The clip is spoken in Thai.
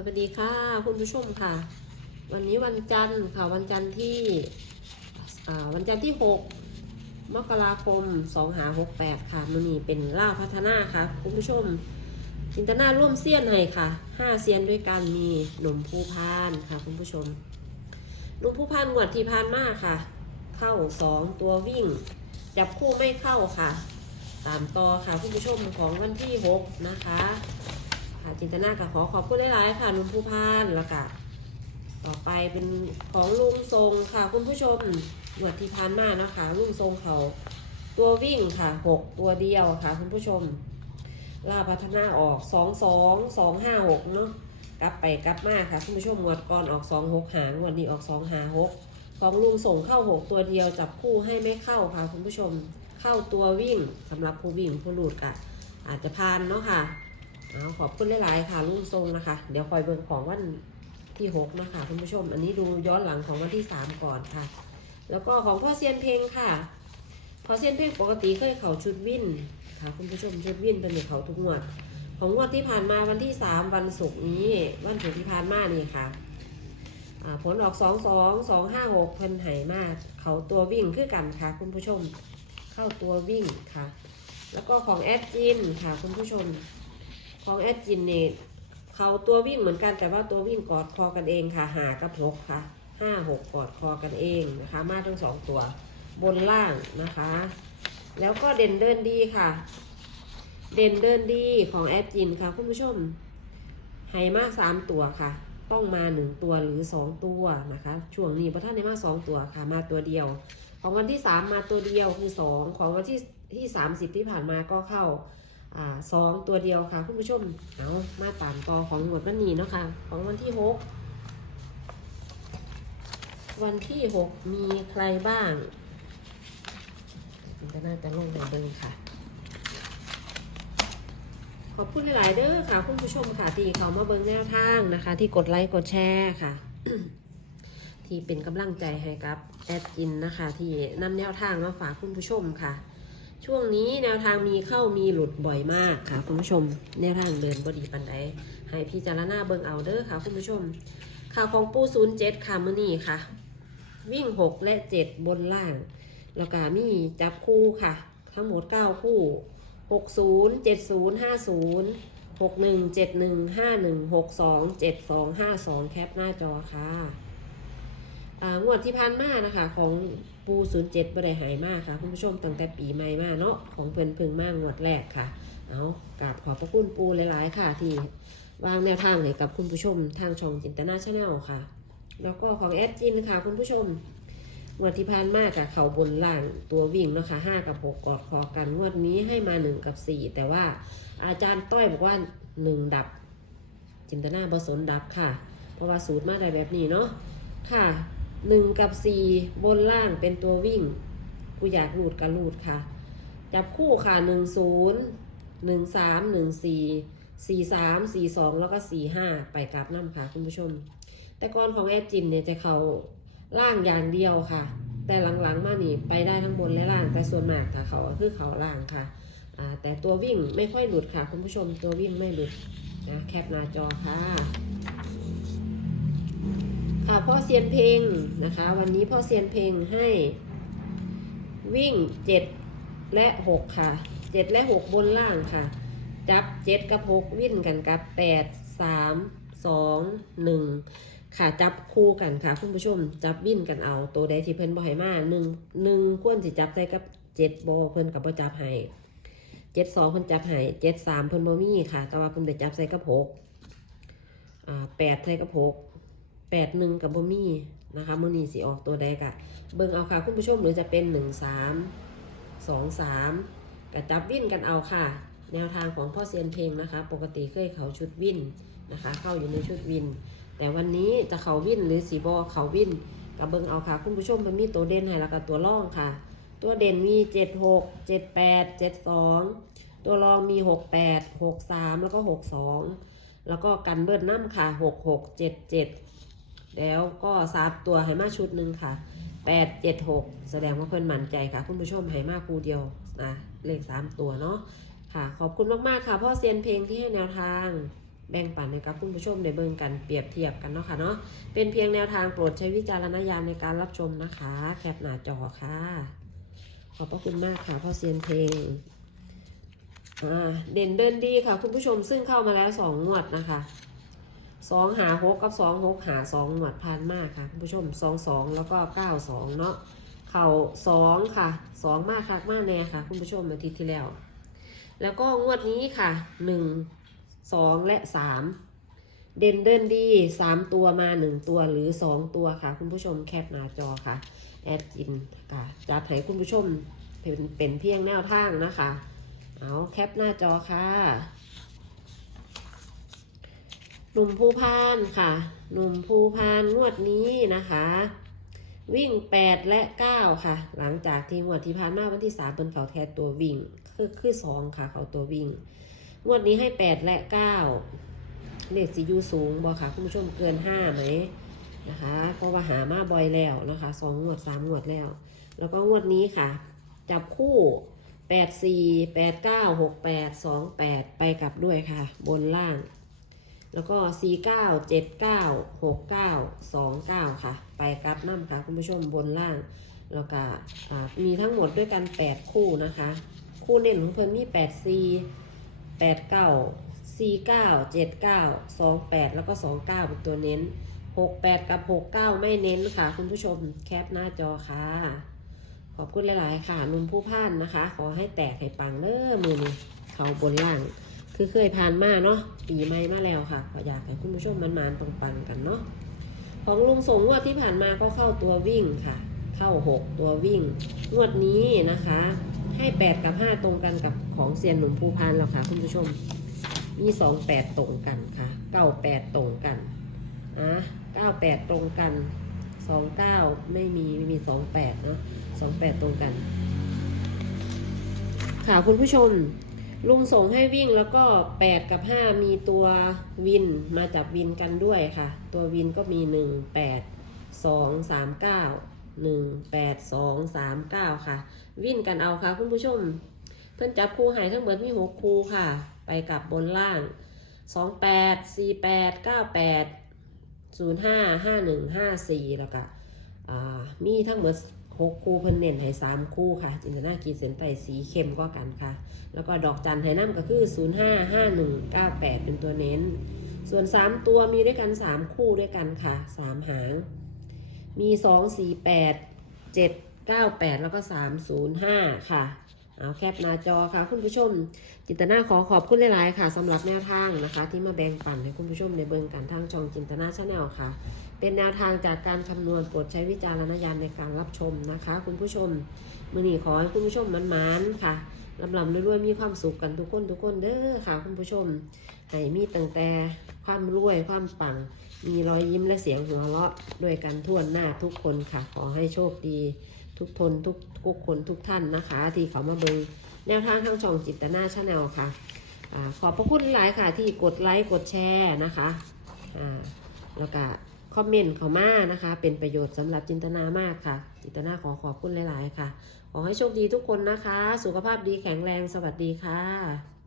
สวัสดีค่ะคุณผู้ชมค่ะ วันนี้วันจันทร์ค่ะวันจันทร์ที่วันจันทร์ที่ 6 มกราคม 2 หา 68 ค่ะมันนี่เป็นล่าวพัฒนาค่ะคุณผู้ชมจินตนาร่วมเซียนให้ค่ะ5เซียนด้วยกันมีหนุ่มผู้พานค่ะคุณผู้ชมหนุ่มผู้พานงวดที่พานมากค่ะ เข้า 2 ตัววิ่ง จับคู่ไม่เข้าค่ะ ตามต่อค่ะคุณผู้ชมของวันที่ 6 นะคะ จินตนากับขอขอบคุณหลายๆค่ะลุงผู้พานแล้วก็ต่อไปเป็นของลุงทรงค่ะ คุณผู้ชมหวดที่พานมานะคะลุงทรงเขาตัววิ่งค่ะหกตัวเดียวค่ะ คุณผู้ชมล่าพัฒนาออกสองสองสองห้าหกเนาะกลับไปกลับมาค่ะคุณผู้ชมงวดก่อนออกสองหกหางวดนี้ออกสองหาหกของลุงส่งเข้าหกตัวเดียวจับคู่ให้ไม่เข้าค่ะคุณผู้ชมเข้าตัววิ่งสำหรับผู้วิ่งผู้หลุดกะอาจจะพานเนาะค่ะ เอาขอบคุณหลายๆค่ะรุ่นทรงนะคะ เดี๋ยวคอยเบิ่งของวันที่หกนะคะคุณผู้ชม อันนี้ดูย้อนหลังของวันที่สามก่อนค่ะ แล้วก็ของพ่อเซียนเพลงค่ะพ่อเซียนเพลงปกติเคยเขาชุดวินค่ะคุณผู้ชมชุดวินเป็นเขาทุกงวด ของงวดที่ผ่านมาวันที่สามวันศุกร์นี้ วันศุกร์ที่ผ่านมานี่ค่ะผลออกสองสองสองห้าหกเพิ่นไหมาก เขาตัววิ่งคือกันค่ะ คุณผู้ชม เข้าตัววิ่งค่ะ แล้วก็ของแอดจินค่ะคุณผู้ชม ของแอดจินเนี่ยเขาตัววิ่งเหมือนกันแต่ว่าตัววิ่งกอดคอกันเองค่ะหากับหกค่ะห้าหกกอดคอกันเองนะคะ มาทั้งสองตัวบนล่างนะคะ แล้วก็เด่นเดินดีค่ะ เด่นเดินดีของแอดจินค่ะคุณผู้ชมให้มาสามตัวค่ะ ต้องมาหนึ่งตัวหรือสองตัวนะคะ ช่วงนี้พระท่านได้มาสองตัวค่ะ มาตัวเดียว ของวันที่สามมาตัวเดียวคือสองของวันที่ที่สามสิบที่ผ่านมาก็เข้า อ่าสองตัวเดียวค่ะคุณผู้ชมเอามาตามต่อของหมวดวันนี้เนาะค่ะของวันที่หกวันที่หกมีใครบ้างมันก็น่าจะลงในเบิ้งค่ะ ขอบคุณหลาย ๆ เด้อค่ะ คุณผู้ชมค่ะที่เขามาเบิ้งแนวทางนะคะ ที่กดไลค์กดแชร์ค่ะ ที่เป็นกำลังใจให้กับแอดจินนะคะ ที่นำแนวทางมาฝากคุณผู้ชมค่ะ ช่วงนี้แนวทางมีเข้ามีหลุดบ่อยมากค่ะคุณผู้ชม แนวทางเดินบดีปันใดให้พิจารณาเบิงเอาเด้อค่ะคุณผู้ชม ข่าวของปูศูนย์เจ็ดค่ะมื่อนี้ค่ะ วิ่งหกและเจ็ดบนล่าง แล้วก็มีจับคู่ค่ะ ทั้งหมดเก้าคู่หกศูนย์เจ็ดศูนย์ห้าศูนย์หกหนึ่งเจ็ดหนึ่งห้าหนึ่งหกสองเจ็ดสองห้าสองแคปหน้าจอค่ะ งวดที่ผ่านมานะคะ ของปูศูนย์เจ็ดบริหายมากค่ะคุณผู้ชมตั้งแต่ปีใหม่มาเนาะของเพิ่นเพิ่งมากงวดแรกค่ะ เอากราบขอบพระคุณปูหลายๆ ค่ะ ที่วางแนวทางให้กับคุณผู้ชมทางช่องจินตนาชาแนลค่ะ แล้วก็ของแอดจินค่ะ คุณผู้ชมงวดที่ผ่านมากับเขาบนล่างตัววิ่งเนาะค่ะห้ากับหกกอดคอกันงวดนี้ให้มาหนึ่งกับสี่แต่ว่าอาจารย์ต้อยบอกว่าหนึ่งดับ จินตนาบสนดับค่ะ เพราะว่าสูตรมาได้แบบนี้เนาะค่ะ หนึ่งกับสี่บนล่างเป็นตัววิ่ง กูอยากหลุดกับหลุดค่ะ จับคู่ค่ะหนึ่งศูนย์หนึ่งสามหนึ่งสี่สี่สามสี่สองแล้วก็สี่ห้าไปกลับน้ำค่ะคุณผู้ชม แต่ก่อนของแอดจินเนี่ยจะเขาล่างอย่างเดียวค่ะ แต่หลังๆมานี่ไปได้ทั้งบนและล่างแต่ส่วนมากค่ะเขาคือเขาล่างค่ะแต่ตัววิ่งไม่ค่อยหลุดค่ะ คุณผู้ชมตัววิ่งไม่หลุดนะแคปหน้าจอค่ะ พ่อเซียนเพลงนะคะ วันนี้พ่อเซียนเพลงให้วิ่งเจ็ดและหกค่ะเจ็ดและหกบนล่างค่ะ จับเจ็ดกับหกวิ่นกันกับแปดสามสองหนึ่งค่ะจับคู่กันค่ะคุณผู้ชมจับวิ่นกันเอา ตัวใดที่เพิ่นบ่ให้มาหนึ่งหนึ่งควรสิจับใส่กับเจ็ดบอเพิ่นกับบ่จับให้เจ็ดสองเพิ่นจับให้เจ็ดสามเพิ่นบ่มีค่ะ แต่ว่าเพิ่นได้จับใส่กับหกอ่าแปดใส่กับหก แปดหนึ่งกับบ่มี่นะคะมือนีสิออกตัวใดกะเบิ่งเอาค่ะคุณผู้ชมหรือจะเป็นหนึ่งสามสองสามกะจับวิ่นกันเอาค่ะ แนวทางของพ่อเซียนเพลงนะคะ ปกติเคยเขาชุดวิ่นนะคะ เข้าอยู่ในชุดวิน แต่วันนี้จะเขาวิ่นหรือสีบอเขาวิ่นกับเบิงเอาค่ะ คุณผู้ชมมันมีตัวเด่นให้แล้วก็ตัวร่องค่ะ ตัวเด่นมีเจ็ดหกเจ็ดแปดเจ็ดสองตัวรองมีหกแปดหกสามแล้วก็หกสองแล้วก็กันเบิร์น้ำค่ะหกหกเจ็ดเจ็ด แล้วก็ซับตัวให้มาชุดหนึ่งค่ะแปดเจ็ดหกแสดงว่าเพิ่อนมั่นใจค่ะ คุณผู้ชมให้มาคู่เดียวนะเลขสามตัวเนาะค่ะ ขอบคุณมากๆค่ะพ่อเซียนเพลงที่ให้แนวทางแบ่งปันให้กับคุณผู้ชมได้เบิ่งกันเปรียบเทียบกันเนาะค่ะเนาะเป็นเพียงแนวทางโปรดใช้วิจารณญาณในการรับชมนะคะ แคปหน้าจอค่ะ ขอบพระคุณมากค่ะพ่อเซียนเพลงอ่าเด่นเดินดีค่ะ คุณผู้ชมซึ่งเข้ามาแล้วสองงวดนะคะ สองหาหกกับสองหกหาสองงวดผ่านมากค่ะคุณผู้ชมสองสองแล้วก็เก้าสองเนาะเข่าสองค่ะสองมากคักมากแน่ค่ะ คุณผู้ชมอาทิตย์ที่แล้ว แล้วก็งวดนี้ค่ะหนึ่งสองและสามเด่นเดินดีสามตัวมาหนึ่งตัวหรือสองตัวค่ะ คุณผู้ชมแคปหน้าจอค่ะ แอดจินค่ะจัดให้คุณผู้ชมเป็นเป็นเพียงแนวทางนะคะ เอาแคปหน้าจอค่ะ หนุ่มภูพานค่ะ หนุ่มภูพานงวดนี้นะคะ วิ่ง 8 และ 9 ค่ะ หลังจากที่งวดที่ผ่านมาวันที่3เป็นเขาแทนตัววิ่ง คือคือ2ค่ะ เขาตัววิ่ง งวดนี้ให้ 8 และ 9เลขสียูสูงบอค่ะคุณผู้ชมเกิน 5 ไหมนะคะเพราะว่าหามาบ่อยแล้วนะคะสองงวดสามงวดแล้ว แล้วก็งวดนี้ค่ะ จับคู่แปดสี่แปดเก้าหกแปดสองแปดไปกลับด้วยค่ะ บนล่าง แล้วก็สี่เก้าเจ็ดเก้าหกเก้าสองเก้าค่ะ ไปกลับน้ำค่ะ คุณผู้ชมบนล่าง แล้วก็มีทั้งหมดด้วยกันแปดคู่นะคะ คู่เด่นของเพิ่นมีแปดสี่แปดเก้าสี่เก้าเจ็ดเก้าสองแล้วก็สองเป็นตัวเน้น 68 กับ 69 ไม่เน้นค่ะ คุณผู้ชมแคปหน้าจอค่ะ ขอบคุณหลาย ๆ ค่ะ นุ่มผู้พ่านนะคะ ขอให้แตกให้ปังเด้อมือนี้เขาบนล่าง คือเคยผ่านมาเนาะปีใหม่มาแล้วค่ะก็อยากให้คุณผู้ชมมันมานๆปังๆกันเนาะของลุงสงงวดที่ผ่านมาก็เข้าตัววิ่งค่ะ เข้า6ตัววิ่ง งวดนี้นะคะ ให้8กับ5ตรงกันกับของเซียนหนุ่มภูพานแล้วค่ะ คุณผู้ชม มี2 8ตรงกันค่ะ9 8ตรงกันอะ98ตรงกัน29ไม่มีไม่มี28เนาะ28ตรงกัน ค่ะคุณผู้ชม ลุงส่งให้วิ่งแล้วก็ 8 กับ 5 มีตัววินมาจับวินกันด้วยค่ะ ตัววินก็มี 1 8 2 3 9 1 8 2 3 9 ค่ะ วินกันเอาค่ะ คุณผู้ชม เพื่อนจับคู่ให้ทั้งหมดมี6คู่ค่ะ ไปกับบนล่าง 28 48 98ศูนย์ห้าห้าหนึ่งห้าสี่แล้วก็มีทั้งหมด หกคู่เพิ่นเน้นให้สามคู่ค่ะ จินตนากีดเส้นใต้สีเข้มก็กันค่ะ แล้วก็ดอกจันไห้น้ำก็คือศูนย์ห้าห้าหนึ่งเก้าแปดเป็นตัวเน้น ส่วนสามตัวมีด้วยกันสามคู่ด้วยกันค่ะสามหาง มีสองสี่แปดเจ็ดเก้าแปดแล้วก็สามศูนย์ห้าค่ะ เอาแคปหน้าจอค่ะคุณผู้ชม จินตนาขอขอบคุณหลายๆค่ะสำหรับแนวทางนะคะ ที่มาแบ่งปันให้คุณผู้ชมในเบิ่งกันทางช่องจินตนาชาแนลค่ะ เป็นแนวทางจากการคำนวณโปรดใช้วิจารณญาณในการรับชมนะคะ คุณผู้ชมมือนี้ขอให้คุณผู้ชมมันมานๆค่ะลำลำรวยๆมีความสุขกันทุกคนทุกคนเด้อค่ะ คุณผู้ชมให้มีตั้งแต่ความรวยความปัง มีรอยยิ้มและเสียงหัวเราะด้วยกันทั่วหน้าทุกคนค่ะ ขอให้โชคดี ทุกทนทุกทุกคนทุกท่านนะคะ ที่เขามาเบิงแนวทางทางช่องจิตนาชาแนลค่ะอาขอบพระคุณหลายค่ะที่กดไลค์กดแชร์นะคะแล้วก็คอมเมนต์เข้ามานะคะ เป็นประโยชน์สำหรับจินตนามากค่ะ จินตนาขอขอบคุณหลาย ๆ ค่ะ ขอให้โชคดีทุกคนนะคะ สุขภาพดีแข็งแรงสวัสดีค่ะ